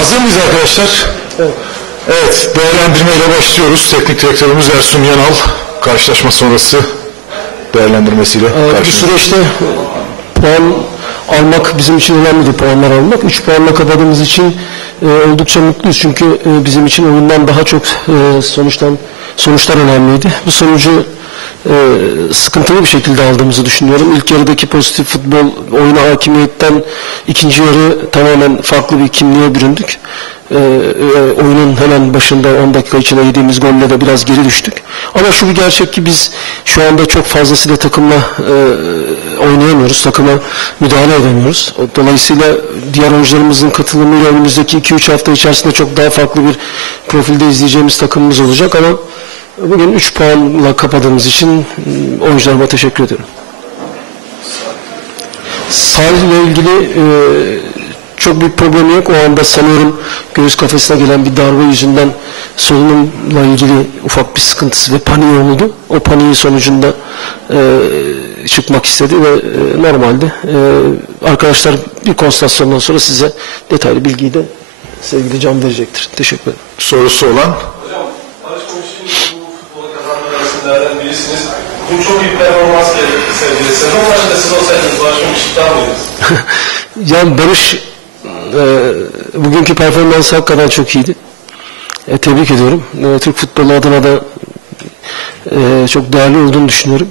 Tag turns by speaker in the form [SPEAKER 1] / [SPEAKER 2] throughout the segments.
[SPEAKER 1] Hazır mıyız arkadaşlar? Evet. değerlendirmeyle başlıyoruz. Teknik direktörümüz Ersun Yanal karşılaşma sonrası değerlendirmesiyle
[SPEAKER 2] Ee, bu süreçte puan almak bizim için önemliydi puanlar almak. 3 puanla kapadığımız için e, oldukça mutluyuz. Çünkü e, bizim için oyundan daha çok e, sonuçtan sonuçlar önemliydi. Bu sonucu e, sıkıntılı bir şekilde aldığımızı düşünüyorum. İlk yarıdaki pozitif futbol oyuna hakimiyetten ikinci yarı tamamen farklı bir kimliğe büründük. E, e, oyunun hemen başında 10 dakika içinde yediğimiz golle de biraz geri düştük. Ama şu bir gerçek ki biz şu anda çok fazlasıyla takımla e, oynayamıyoruz. Takıma müdahale edemiyoruz. Dolayısıyla diğer oyuncularımızın katılımıyla önümüzdeki 2-3 hafta içerisinde çok daha farklı bir profilde izleyeceğimiz takımımız olacak ama bugün 3 puanla kapadığımız için mm, oyuncularıma teşekkür ediyorum. Salih ile ilgili e, çok büyük problemi yok. O anda sanıyorum göğüs kafesine gelen bir darbe yüzünden solunumla ilgili ufak bir sıkıntısı ve paniği oldu. O paniği sonucunda e, çıkmak istedi ve e, normalde e, arkadaşlar bir konsultasyondan sonra size detaylı bilgiyi de sevgili Can verecektir. Teşekkür ederim.
[SPEAKER 1] Sorusu olan
[SPEAKER 3] Hocam, Barış Konuş'un bu futbolu arasındalardan birisiniz. Bugün çok iyi performans geldi sevgili. Sezon başında siz olsaydınız Konuş'u tutar mıydınız?
[SPEAKER 2] Yani Barış e, bugünkü performansı hakikaten çok iyiydi. E, tebrik ediyorum. E, Türk futbolu adına da e, çok değerli olduğunu düşünüyorum.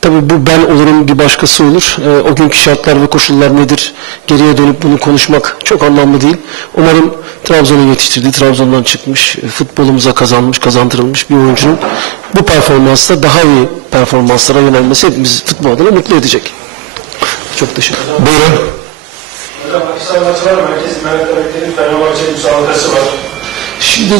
[SPEAKER 2] Tabii bu ben olurum bir başkası olur. E, o günkü şartlar ve koşullar nedir? Geriye dönüp bunu konuşmak çok anlamlı değil. Umarım Trabzon'u yetiştirdiği, Trabzon'dan çıkmış, e, futbolumuza kazanmış, kazandırılmış bir oyuncunun bu performansla daha iyi performanslara yönelmesi hepimiz futbol adına mutlu edecek. Çok teşekkür ederim.
[SPEAKER 1] buyurun.
[SPEAKER 3] Hocam Pakistan maçı var. Merkez Mehmet Öğretmen'in Fenerbahçe müsabakası var.
[SPEAKER 2] Şimdi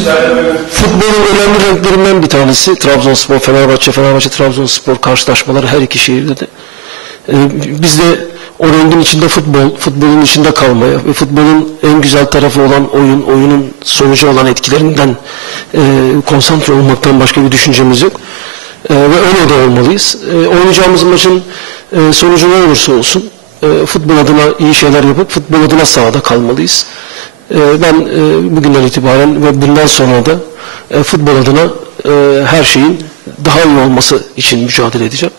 [SPEAKER 2] futbolun önemli renklerinden bir tanesi Trabzonspor, Fenerbahçe, Fenerbahçe, Trabzonspor karşılaşmaları her iki şehirde de. Ee, biz de o rengin içinde futbol, futbolun içinde kalmaya ve futbolun en güzel tarafı olan oyun, oyunun sonucu olan etkilerinden e, konsantre olmaktan başka bir düşüncemiz yok. E, ve öyle de olmalıyız. E, oynayacağımız maçın e, sonucu ne olursa olsun e, futbol adına iyi şeyler yapıp futbol adına sahada kalmalıyız. E, ben e, bugünden itibaren ve bundan sonra da e, futbol adına e, her şeyin daha iyi olması için mücadele edeceğim.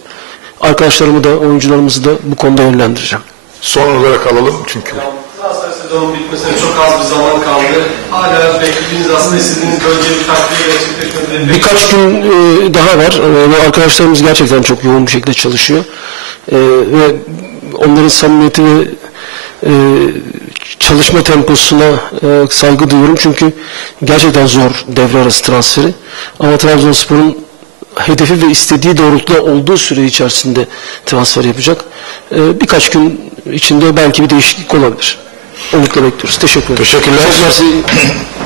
[SPEAKER 2] Arkadaşlarımı da, oyuncularımızı da bu konuda yönlendireceğim.
[SPEAKER 1] Son olarak alalım çünkü.
[SPEAKER 3] Transfer sezonun bitmesine çok az bir zaman kaldı. Hala beklediğiniz aslında istediğiniz bölge bir takviye gerçekleşmedi.
[SPEAKER 2] Birkaç gün daha var ve arkadaşlarımız gerçekten çok yoğun bir şekilde çalışıyor. Ve onların samimiyeti ve e, çalışma temposuna e, saygı duyuyorum çünkü gerçekten zor devre arası transferi. Ama Trabzonspor'un hedefi ve istediği doğrultuda olduğu süre içerisinde transfer yapacak. E, birkaç gün içinde belki bir değişiklik olabilir. Umutla bekliyoruz. Teşekkür ederim.
[SPEAKER 1] Teşekkürler.
[SPEAKER 2] Çok.